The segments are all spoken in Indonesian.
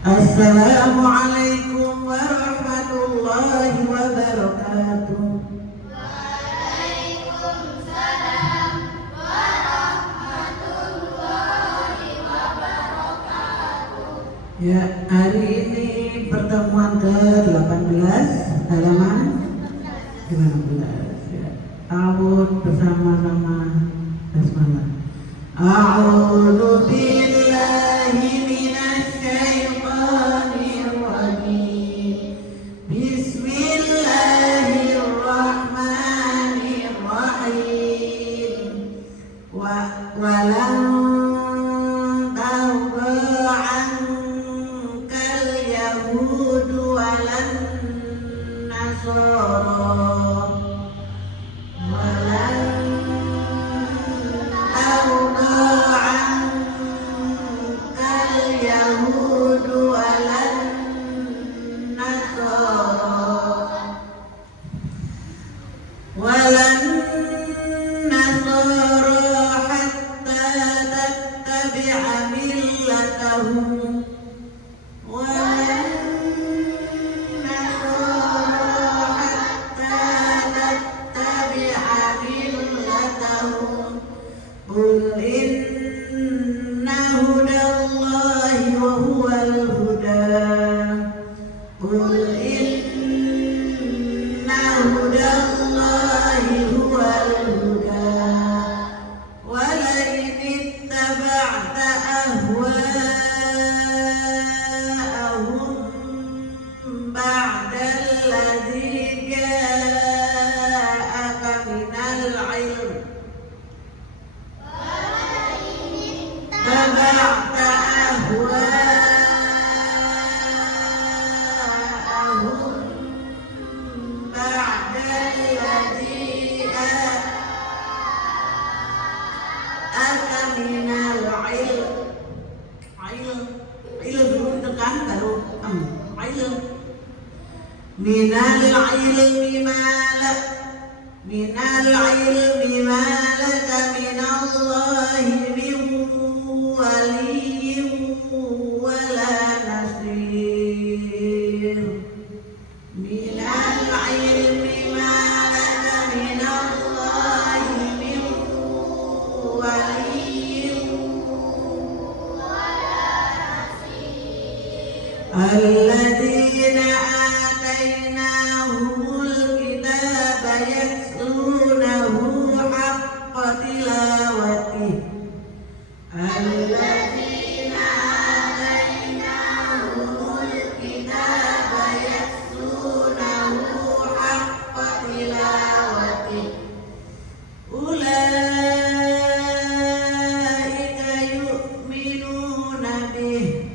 Assalamualaikum warahmatullahi wabarakatuh. Waalaikumsalam warahmatullahi wabarakatuh. Ya, hari ini pertemuan ke-18 halaman 19 ya. Ta'awud bersama-sama basmalah. A'udzu billahi minasy syaithanir rajim. Bismillahirrahmanirrahim. Walan tarda ankal yahudu walan nasara. Qul inna hudallahi wa huwal huda. Qul inna hudallahi huwal huda. Wa la in ittaba'ta ahwa'ahum ba'da alladhi ja'aka minal ilm. تبعت أهواءهم بعد الذي أتاك من العلم. علم ditekan baru ilm. Minal ilmi ma laka minallahi min waliyyin wala nasir. Minal ilmi ma laka minallahi min waliyyin wala nasir. Alladzina atainahumul kitaba yatlunahu haqqa tilawatihi. Alladzina atainahumul kitaba yatlunahu haqqa tilawatihi. Ulaika yu'minuna bihi.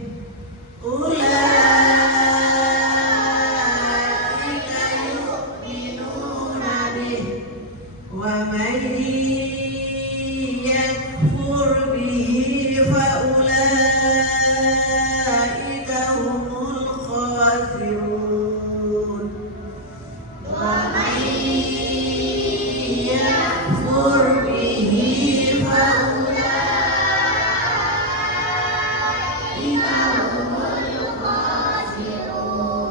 Wa man yakfur bihi fa ulaika humul khasirun. Wa man yakfur bihi fa ulaika humul khasirun.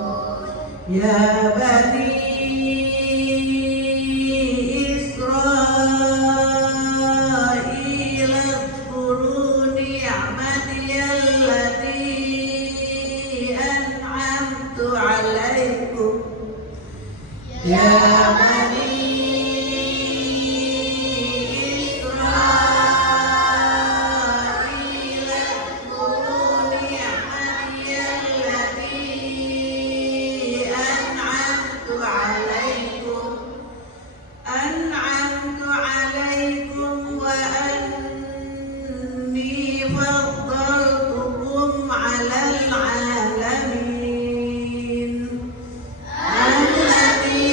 Ya bani Ya Bani Israil اذكروا نعمتي التي أنعمت عليكم وأني فضلتكم على العالمين. الذي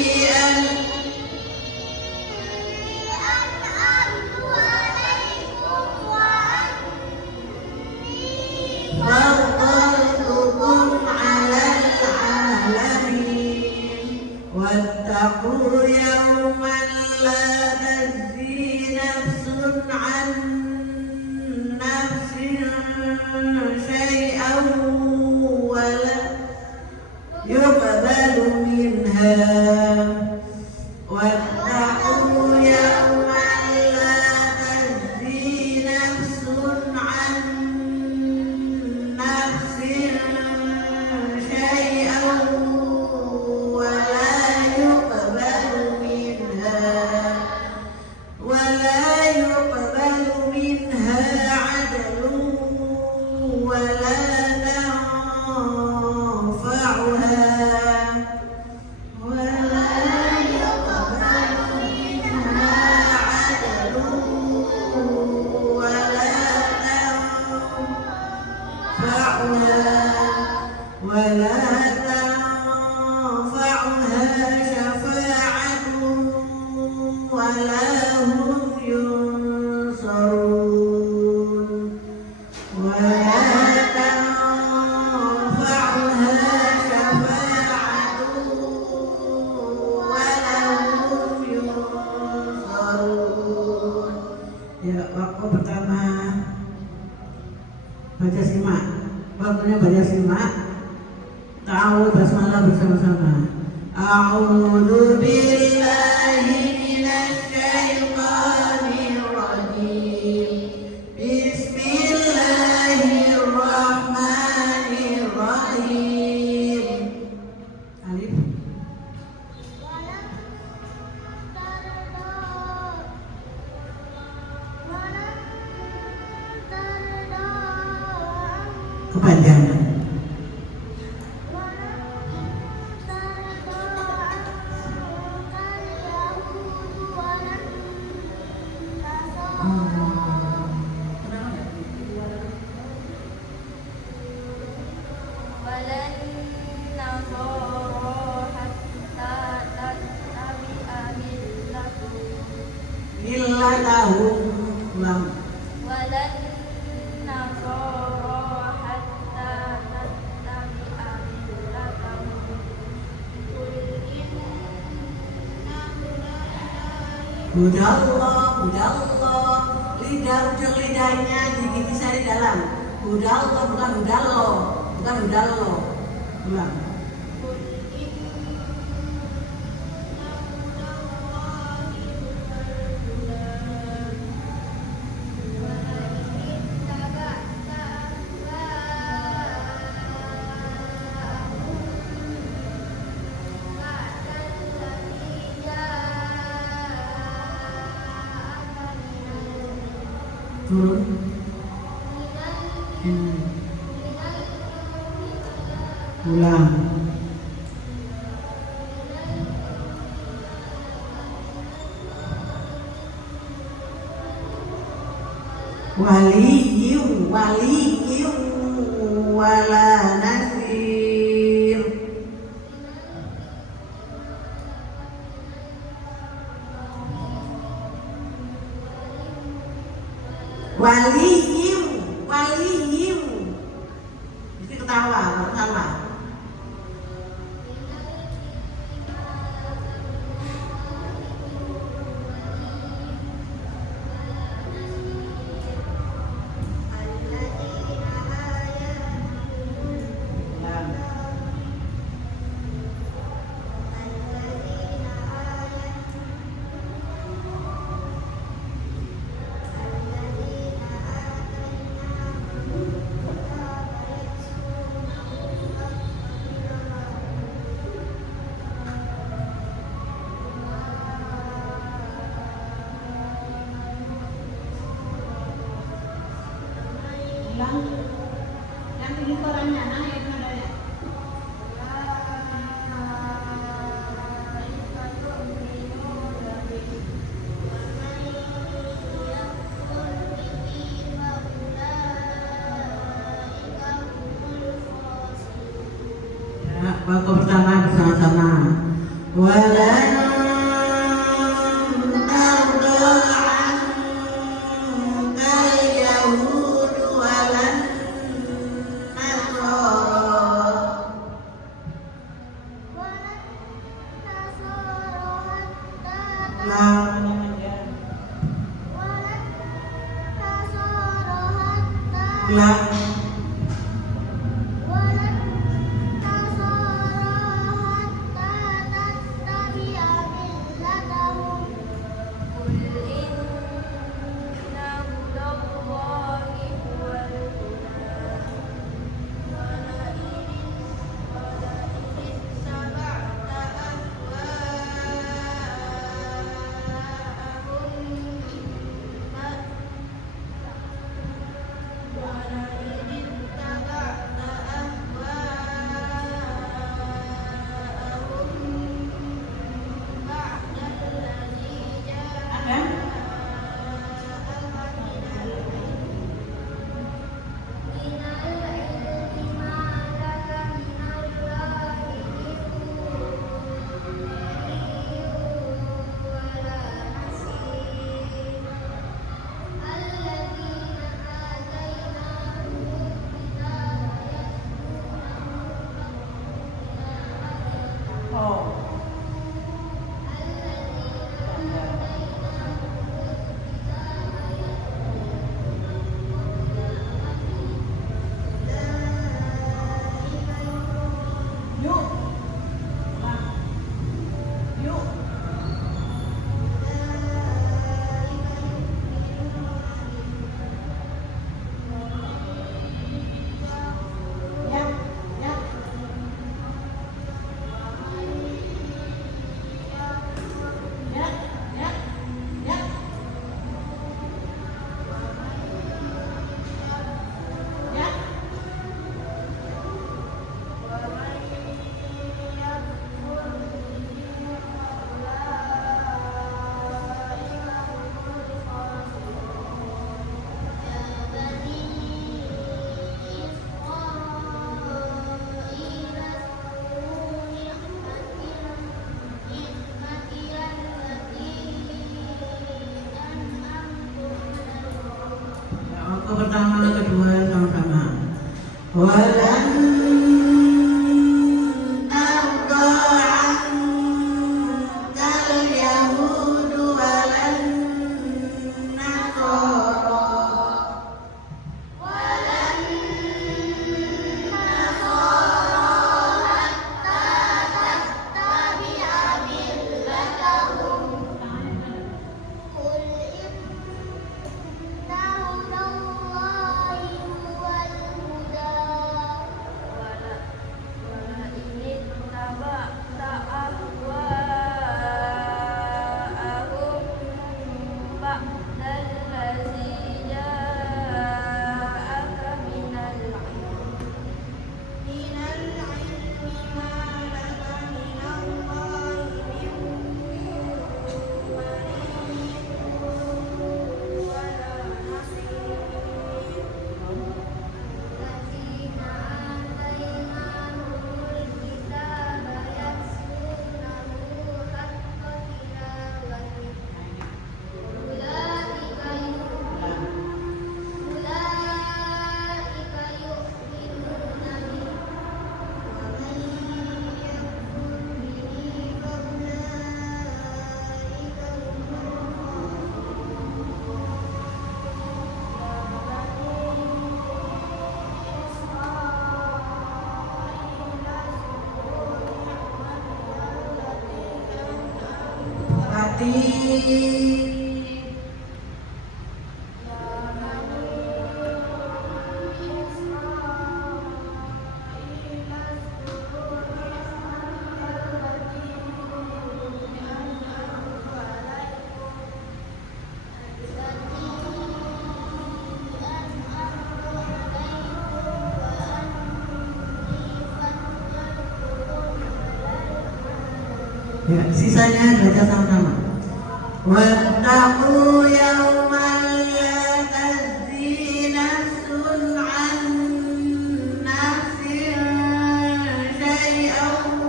ولا تنفعها شفاعة ولا هم ينصرون ولا تنفعها شفاعة ولا هم ينصرون. Ya, waktu pertama baca simak, waktunya baca simak. Ta'awudz basmalah bersama-sama. A'udzu billahi minasy syaithanir rajim. Bismillahirrahmanirrahim. Alif. Kepanjangan. Millatahum ulang. Walan nasara hatta tattabi'a millatahum. Qul inna Hudallah, lidah ujung lidahnya digigit di dalam. Hudallah bukan hudallah, bukan hudallah. Ulang. Turun. Ulang. Waliyyu wala nasir. Waliyyu. Itu ketawa, kalau salah. Yang ini korannya, nah yang mana ya? Ya, waktu pertama bersama-sama. Walan Waktu pertama dan kedua sama-sama. Walan tarda ankal yahudu walan nasara ya, sisanya baca sama-sama. Wattaqu yawman la tajzi nafsun an nafsin syai'an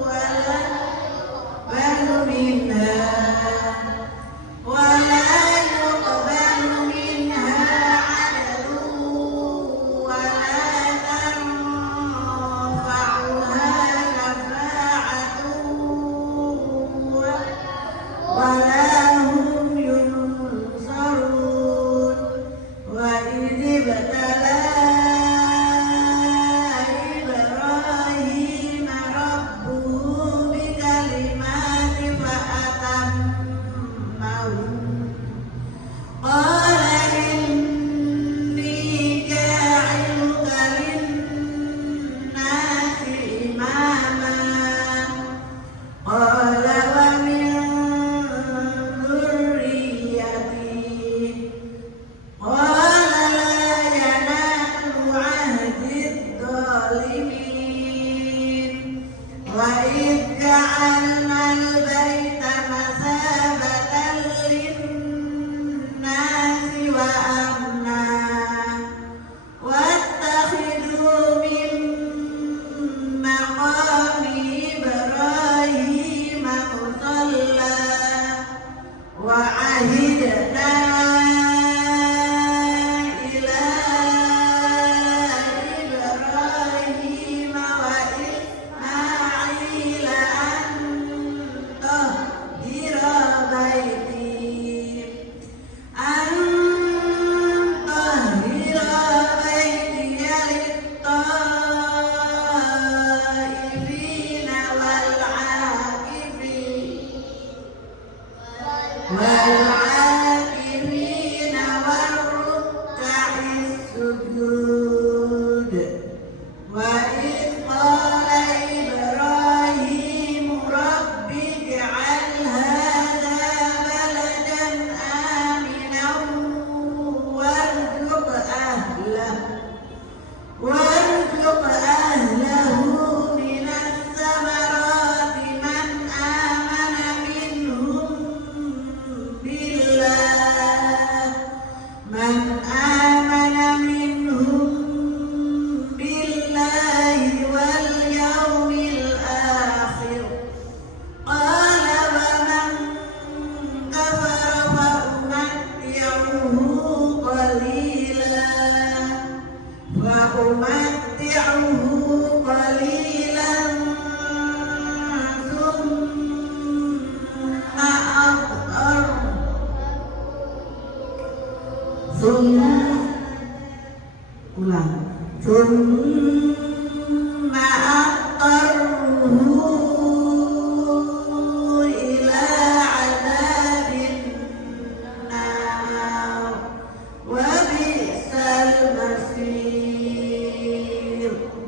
wa la yuqbalu minha wa la yuqbalu minha 'adlun wa la tanfa'uha syafa'atun wa la hum yunzarun. فأمتعه قليلا ثم أضطر ثم أضطره إلى عذاب النار وبئس المصير.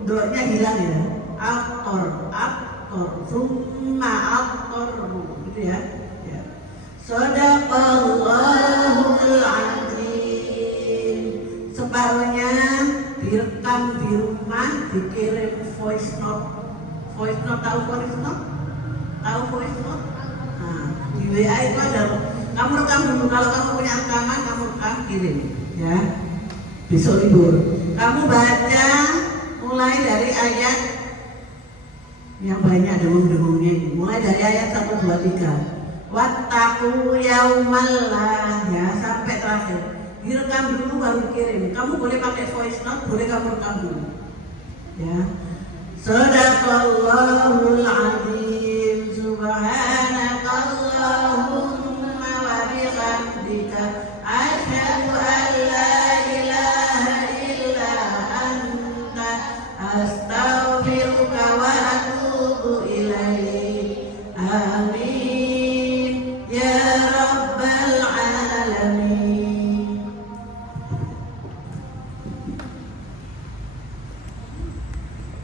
Doanya hilang ya. Aktor, summa aktorhu, gitu ya. Ya. Shadaqallahul azim. Separuhnya direkam di rumah, dikirim voice note. Voice note, tahu voice note? Tahu voice note? Nah, di WA itu ada. Kamu rekam dulu, kalau kamu punya rekaman, kamu rekam kirim, ya. Besok libur. Kamu baca mulai dari ayat yang banyak dengung-dengungnya ini. Mulai dari ayat 1, 2, 3. Wattaqu yaumallah, ya, sampai terakhir. Direkam dulu baru kirim. Kamu boleh pakai voice note, boleh kamu rekam dulu. Ya. Shadaqallahul azim. Subhanakallahumma wa bihamdika asyhadu an la ilaha illa anta astaghfiruka wa atubu